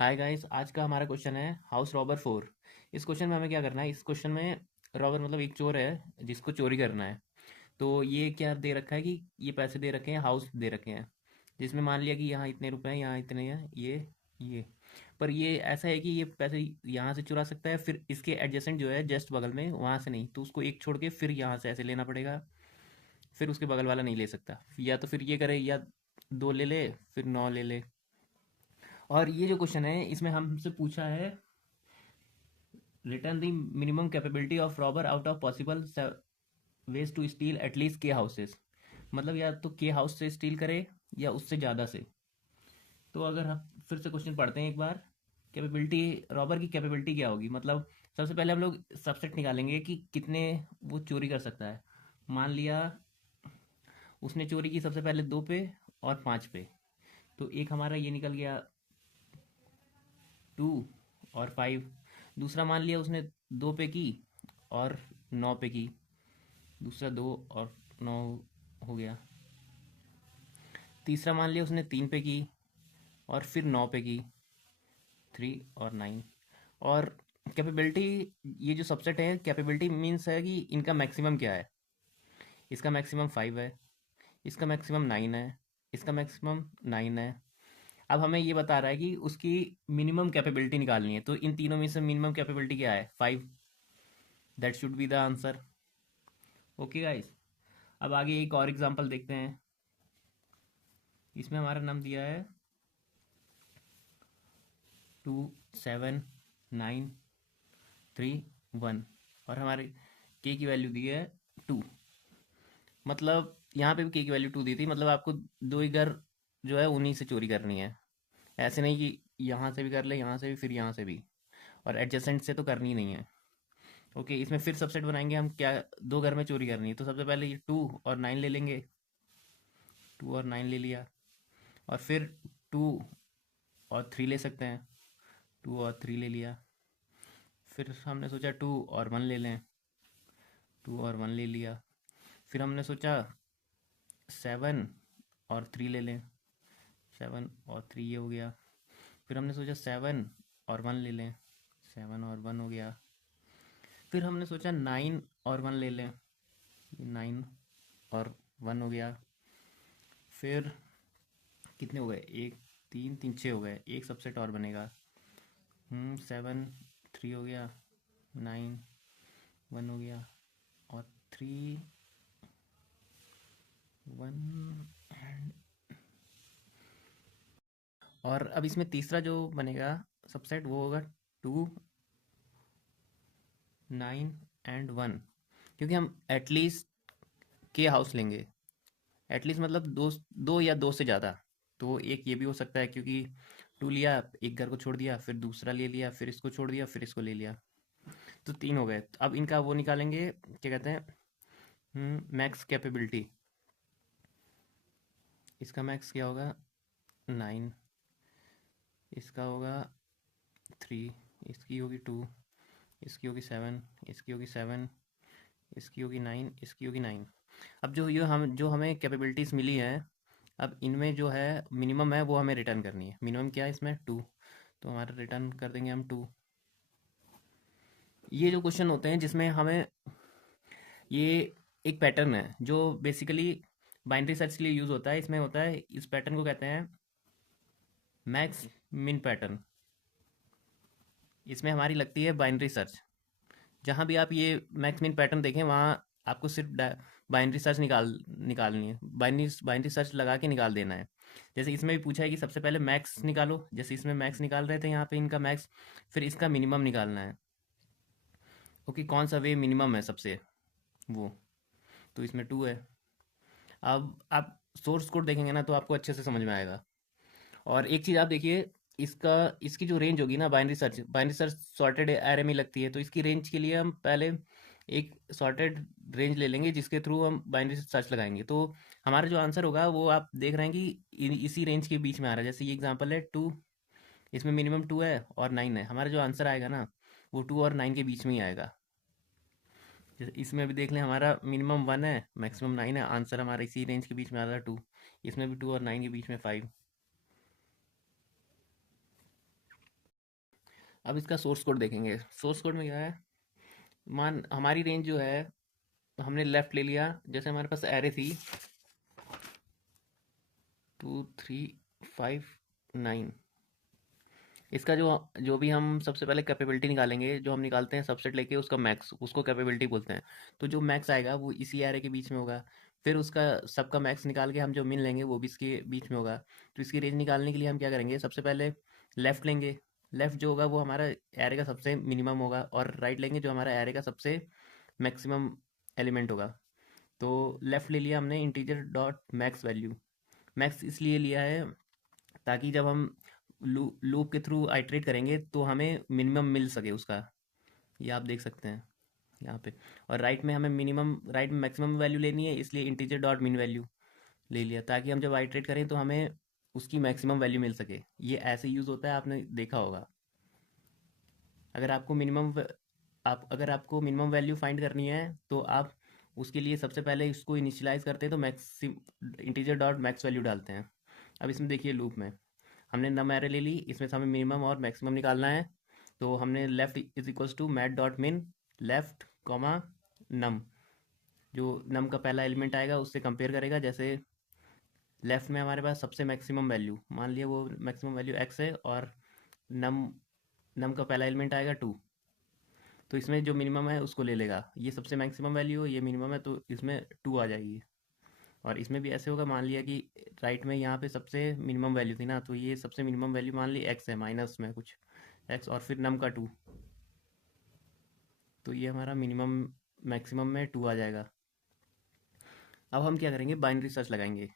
Hi guys, आज का हमारा क्वेश्चन है हाउस रॉबर 4। इस क्वेश्चन में हमें क्या करना है? इस क्वेश्चन में रॉबर मतलब एक चोर है जिसको चोरी करना है। तो ये क्या दे रखा है कि ये पैसे दे रखे हैं, हाउस दे रखे हैं, जिसमें मान लिया कि यहाँ इतने रुपए हैं, यहाँ इतने हैं, ये पर ये ऐसा है कि ये पैसे यहाँ से चुरा सकता है, फिर इसके एडजेसेंट जो है जस्ट बगल में वहाँ से नहीं, तो उसको एक छोड़ के फिर यहाँ से ऐसे लेना पड़ेगा। फिर उसके बगल वाला नहीं ले सकता, या तो फिर ये करे, या दो ले ले, फिर नौ ले ले। और ये जो क्वेश्चन है इसमें हमसे पूछा है return the minimum capability of robber out of possible ways to steal at least k houses. मतलब या तो के हाउस से स्टील करे या उससे ज़्यादा से। तो अगर हम फिर से क्वेश्चन पढ़ते हैं एक बार। कैपेबिलिटी, रॉबर की कैपेबिलिटी क्या होगी? मतलब सबसे पहले हम लोग सबसेट निकालेंगे कि कितने वो चोरी कर सकता है। मान लिया उसने चोरी की सबसे पहले 2 पे और 5 पे, तो एक हमारा ये निकल गया 2 और 5। दूसरा मान लिया उसने 2 पे की और 9 पे की, दूसरा 2 और 9 हो गया। तीसरा मान लिया उसने 3 पे की और फिर 9 पे की, 3 और 9। और कैपेबिलिटी, ये जो सबसेट है कैपेबिलिटी मीन्स है कि इनका मैक्सिमम क्या है। इसका मैक्सिमम 5 है, इसका मैक्सिमम 9 है, इसका मैक्सिमम 9 है। अब हमें ये बता रहा है कि उसकी मिनिमम कैपेबिलिटी निकालनी है, तो इन तीनों में से मिनिमम कैपेबिलिटी क्या है? 5। That should be the answer. Okay guys, अब आगे एक और एग्जांपल देखते हैं। इसमें हमारा नाम दिया है 2 7 9 3 1, और हमारे के की वैल्यू दी है 2। मतलब यहाँ पे भी के की वैल्यू 2 दी थी, मतलब आपको दो ही घर जो है उन्हीं से चोरी करनी है। ऐसे नहीं कि यहाँ से भी कर ले, यहाँ से भी, फिर यहाँ से भी, और एडजेसेंट से तो करनी नहीं है। ओके, इसमें फिर सबसेट बनाएंगे हम। क्या दो घर में चोरी करनी है, तो सबसे पहले ये 2 और 9 ले लेंगे। 2 और 9 ले लिया, और फिर 2 और 3 ले सकते हैं। 2 और 3 ले लिया। फिर हमने सोचा 2 और 1 ले लें। 2 और 1 ले लिया। फिर हमने सोचा 7 और 3 ले लें। 7 और 3 ये हो गया। फिर हमने सोचा 7 और 1 ले लें। 7 और 1 हो गया। फिर हमने सोचा 9 और 1 ले लें। 9 और 1 हो गया। फिर कितने हो गए? एक, तीन, तीन, 6 हो गए। एक सबसेट और बनेगा। 7 3 हो गया, 9 1 हो गया, और 3 1। और अब इसमें तीसरा जो बनेगा सबसेट वो होगा 2 9 एंड 1, क्योंकि हम एटलीस्ट के हाउस लेंगे। एटलीस्ट मतलब दो, दो या दो से ज़्यादा। तो एक ये भी हो सकता है, क्योंकि 2 लिया, एक घर को छोड़ दिया, फिर दूसरा ले लिया, फिर इसको छोड़ दिया, फिर इसको ले लिया, तो 3 हो गए। अब इनका वो निकालेंगे, क्या कहते हैं, मैक्स कैपेबिलिटी। इसका मैक्स क्या होगा? 9। इसका होगा 3। इसकी होगी 2। इसकी होगी 7। इसकी होगी 7। इसकी होगी 9। इसकी होगी 9। अब जो हमें कैपेबिलिटीज़ मिली हैं, अब इनमें जो है मिनिमम है वो हमें रिटर्न करनी है। मिनिमम क्या है इसमें? 2। तो हमारा रिटर्न कर देंगे हम 2। ये जो क्वेश्चन होते हैं जिसमें हमें, ये एक पैटर्न है जो बेसिकली बाइनरी सर्च के लिए यूज़ होता है। इसमें होता है, इस पैटर्न को कहते हैं मैक्स मिन पैटर्न। इसमें हमारी लगती है बाइनरी सर्च। जहाँ भी आप ये मैक्स मिन पैटर्न देखें, वहाँ आपको सिर्फ बाइनरी सर्च निकालनी है। बाइनरी बाइनरी सर्च लगा के निकाल देना है। जैसे इसमें भी पूछा है कि सबसे पहले मैक्स निकालो, जैसे इसमें मैक्स निकाल रहे थे, यहाँ पे इनका मैक्स, फिर इसका मिनिमम निकालना है। ओके, कौन सा वे मिनिमम है सबसे, वो, तो इसमें 2 है। अब आप सोर्स कोड देखेंगे ना तो आपको अच्छे से समझ में आएगा। और एक चीज़ आप देखिए, इसका इसकी जो रेंज होगी ना, बाइनरी सर्च सॉर्टेड एरे में लगती है, तो इसकी रेंज के लिए हम पहले एक सॉर्टेड रेंज ले लेंगे जिसके थ्रू हम बाइनरी सर्च लगाएंगे। तो हमारा जो आंसर होगा वो आप देख रहे हैं कि इसी रेंज के बीच में आ रहा है। जैसे ये एग्जांपल है 2, इसमें मिनिमम 2 है और 9 है। हमारा जो आंसर आएगा ना वो 2 और 9 के बीच में ही आएगा। जैसे इसमें भी देख लें, हमारा मिनिमम 1 है, मैक्सिमम 9 है, आंसर हमारा इसी रेंज के बीच में आ रहा है 2। इसमें भी 2 और 9 के बीच में 5। अब इसका सोर्स कोड देखेंगे। सोर्स कोड में क्या है, मान हमारी रेंज जो है, हमने लेफ्ट ले लिया, जैसे हमारे पास एरे थी 2 3 5 9। इसका जो जो भी हम सबसे पहले कैपेबिलिटी निकालेंगे, जो हम निकालते हैं सबसेट लेके उसका मैक्स, उसको कैपेबिलिटी बोलते हैं। तो जो मैक्स आएगा वो इसी एरे के बीच में होगा। फिर उसका सबका मैक्स निकाल के हम जो मिन लेंगे वो भी इसके बीच में होगा। तो इसकी रेंज निकालने के लिए हम क्या करेंगे, सबसे पहले लेफ़्ट लेंगे। लेफ़्ट जो होगा वो हमारा एरे का सबसे मिनिमम होगा, और राइट लेंगे जो हमारा एरे का सबसे मैक्सिमम एलिमेंट होगा। तो लेफ़्ट ले लिया हमने integer dot max value. Max इसलिए लिया है ताकि जब हम लूप के थ्रू आइटरेट करेंगे तो हमें मिनिमम मिल सके उसका। ये आप देख सकते हैं यहाँ पे। और राइट में हमें मिनिमम, राइट में मैक्सिमम वैल्यू लेनी है, इसलिए इंटीजर डॉट मिन वैल्यू ले लिया, ताकि हम जब आइटरेट करें तो हमें उसकी मैक्सिमम वैल्यू मिल सके। ये ऐसे यूज़ होता है, आपने देखा होगा। अगर आपको मिनिमम आप अगर आपको मिनिमम वैल्यू फाइंड करनी है तो आप उसके लिए सबसे पहले इसको इनिशियलाइज करते हैं, तो maxim integer dot max value डालते हैं। अब इसमें देखिए लूप में हमने नम एरे ले ली, इसमें से हमें मिनिमम और मैक्सिमम निकालना है। तो हमने left is equals to math dot min left comma num. जो नम का पहला एलिमेंट आएगा उससे कंपेयर करेगा। जैसे लेफ्ट में हमारे पास सबसे मैक्सिमम वैल्यू, मान लिया वो मैक्सिमम वैल्यू एक्स है, और नम नम का पहला एलिमेंट आएगा 2। तो इसमें जो मिनिमम है उसको ले लेगा। ये सबसे मैक्सिमम वैल्यू है, ये मिनिमम है, तो इसमें 2 आ जाएगी। और इसमें भी ऐसे होगा, मान लिया कि राइट में यहाँ पे सबसे मिनिमम वैल्यू थी ना, तो ये सबसे मिनिमम वैल्यू मान ली एक्स है, माइनस में कुछ एक्स और फिर नम का 2। तो ये हमारा मिनिमम मैक्सिमम में 2 आ जाएगा। अब हम क्या करेंगे, बाइनरी सर्च लगाएंगे।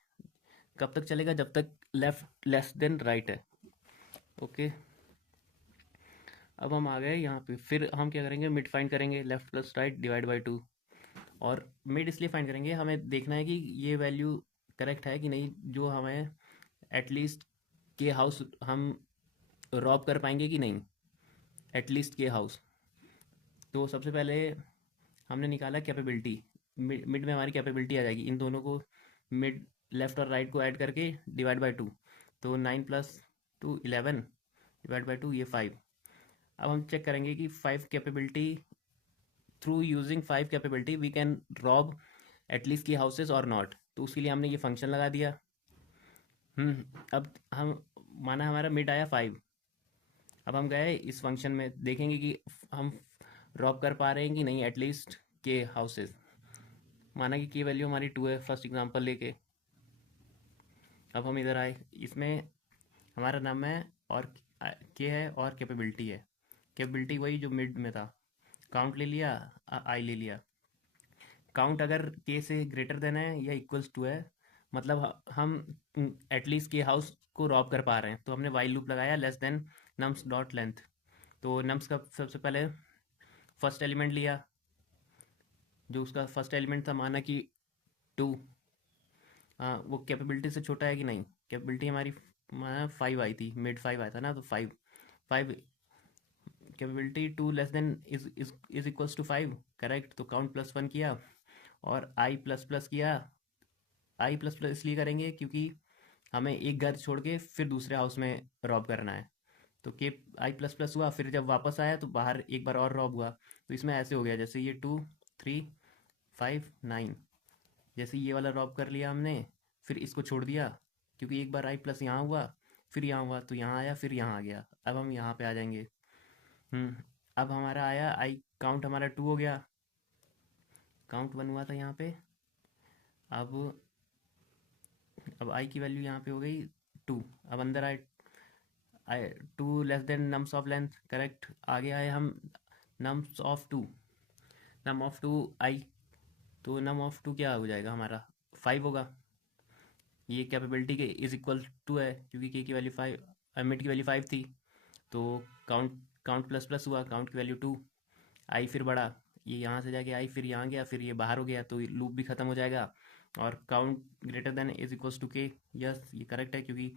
कब तक चलेगा, जब तक लेफ्ट लेस देन राइट है। ओके, अब हम आ गए यहाँ पे। फिर हम क्या करेंगे, मिड फाइंड करेंगे, left plus right divide by 2। और मिड इसलिए फाइंड करेंगे, हमें देखना है कि ये वैल्यू करेक्ट है कि नहीं, जो हमें एटलीस्ट के हाउस हम रॉब कर पाएंगे कि नहीं, एटलीस्ट के हाउस। तो सबसे पहले हमने निकाला कैपेबिलिटी। मिड में हमारी कैपेबिलिटी आ जाएगी, इन दोनों को मिड लेफ्ट और राइट को ऐड करके डिवाइड बाई 2। तो 9 + 2 11 डिवाइड बाई 2, ये 5। अब हम चेक करेंगे कि 5 capability, through using 5 capability we can rob at least k houses और नॉट। तो उसके लिए हमने ये फंक्शन लगा दिया। अब हम माना हमारा मिड आया 5। अब हम गए इस फंक्शन में, देखेंगे कि हम रॉब कर पा रहे हैं कि नहीं एटलीस्ट के हाउसेज। माना कि वैल्यू हमारी 2 है, फर्स्ट एग्जांपल लेके। अब हम इधर आए, इसमें हमारा नाम है और के है और कैपेबिलिटी है। कैपेबिलिटी वही जो मिड में था, काउंट ले लिया, आई ले लिया। काउंट अगर के से ग्रेटर देन है या इक्वल्स टू है, मतलब हम एटलीस्ट के हाउस को रॉब कर पा रहे हैं, तो हमने वाइल लूप लगाया less than nums dot length. तो नम्स का सबसे पहले फर्स्ट एलिमेंट लिया, जो उसका फर्स्ट एलिमेंट था, माना कि 2। वो कैपेबिलिटी से छोटा है कि नहीं, कैपेबिलिटी हमारी 5 आई थी, मिड 5 आया था ना, तो 5 5 capability 2 less than is equals to 5, correct. तो काउंट +1 किया और आई प्लस प्लस किया। आई प्लस प्लस इसलिए करेंगे क्योंकि हमें एक घर छोड़ के फिर दूसरे हाउस में रॉब करना है। तो के आई प्लस प्लस हुआ, फिर जब वापस आया तो बाहर एक बार और रॉब हुआ। तो इसमें ऐसे हो गया, जैसे ये 2 3 5 9, जैसे ये वाला रॉब कर लिया हमने, फिर इसको छोड़ दिया क्योंकि एक बार आई प्लस यहाँ हुआ, फिर यहाँ हुआ, तो यहाँ आया, फिर यहाँ आ गया। अब हम यहाँ पे आ जाएंगे। अब हमारा आया आई, काउंट हमारा 2 हो गया, काउंट 1 हुआ था यहाँ पे। अब आई की वैल्यू यहाँ पे हो गई 2। अब अंदर आए, 2 less then nums of length, correct. आगे आए हम नम्स ऑफ 2, नम ऑफ 2 आई। तो नम ऑफ 2 क्या हो जाएगा हमारा, 5 होगा। ये कैपेबिलिटी के इज इक्वल टू है क्योंकि के की वैल्यू 5, मिड की वैल्यू 5 थी। तो काउंट काउंट प्लस प्लस हुआ, काउंट की वैल्यू 2, आई फिर बढ़ा, ये यहाँ से जाके आई फिर यहाँ गया, फिर ये बाहर हो गया, तो लूप भी ख़त्म हो जाएगा। और count greater than is equals to k, yes ये करेक्ट है क्योंकि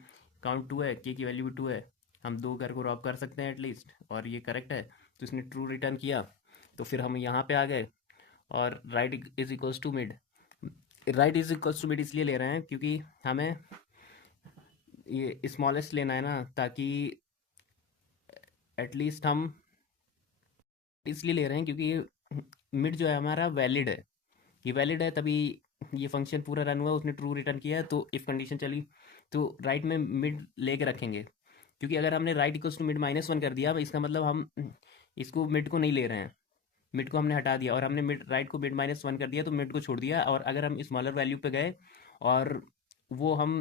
काउंट 2 है, के की वैल्यू भी 2 है, हम 2 घर को रॉब कर सकते हैं एटलीस्ट, और ये करेक्ट है। तो इसने ट्रू रिटर्न किया। तो फिर हम यहाँ पे आ गए, और right is equals to mid. Right is equals to mid इसलिए ले रहे हैं क्योंकि हमें ये स्मॉलेस्ट लेना है ना, ताकि एटलीस्ट हम इसलिए ले रहे हैं क्योंकि ये मिड जो है हमारा वैलिड है, ये वैलिड है तभी ये फंक्शन पूरा रन हुआ, उसने ट्रू रिटर्न किया, तो इफ कंडीशन चली तो राइट में मिड लेके रखेंगे। क्योंकि अगर हमने राइट इक्वल्स टू मिड -1 कर दिया, इसका मतलब हम इसको मिड को नहीं ले रहे हैं, मिड को हमने हटा दिया, और हमने मिड राइट को मिड -1 कर दिया तो मिड को छोड़ दिया। और अगर हम स्मॉलर वैल्यू पे गए और वो हम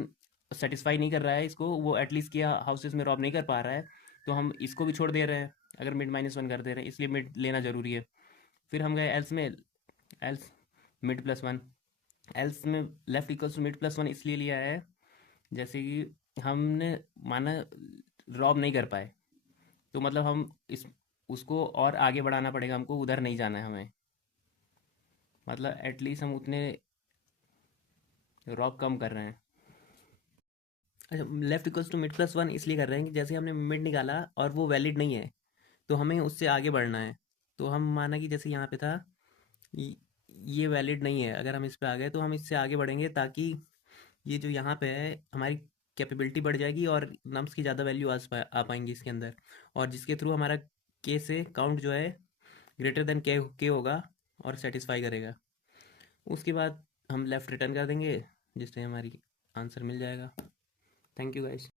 सेटिस्फाई नहीं कर रहा है इसको, वो एटलीस्ट किया हाउसेस में रॉब नहीं कर पा रहा है, तो हम इसको भी छोड़ दे रहे हैं अगर मिड -1 कर दे रहे हैं, इसलिए मिड लेना ज़रूरी है। फिर हम गए एल्स में, एल्स मिड +1, एल्स में लेफ्ट इक्वल्स टू मिड +1 इसलिए लिया है जैसे कि हमने माना रॉब नहीं कर पाए, तो मतलब हम इस उसको और आगे बढ़ाना पड़ेगा हमको, उधर नहीं जाना है हमें, मतलब एटलीस्ट हम उतने रॉब कम कर रहे हैं। अच्छा, लेफ्ट इक्वल्स टू मिड +1 इसलिए कर रहे हैं कि जैसे हमने मिड निकाला और वो वैलिड नहीं है, तो हमें उससे आगे बढ़ना है। तो हम माना कि जैसे यहाँ पे था, ये ये वैलिड नहीं है, अगर हम इस पे आ गए तो हम इससे आगे बढ़ेंगे ताकि ये जो यहाँ पे है हमारी कैपेबिलिटी बढ़ जाएगी और नम्स की ज़्यादा वैल्यू आ पाएंगी इसके अंदर, और जिसके थ्रू हमारा के से काउंट जो है ग्रेटर देन के होगा और सेटिस्फाई करेगा। उसके बाद हम लेफ़्ट रिटर्न कर देंगे जिससे हमारी आंसर मिल जाएगा। Thank you guys.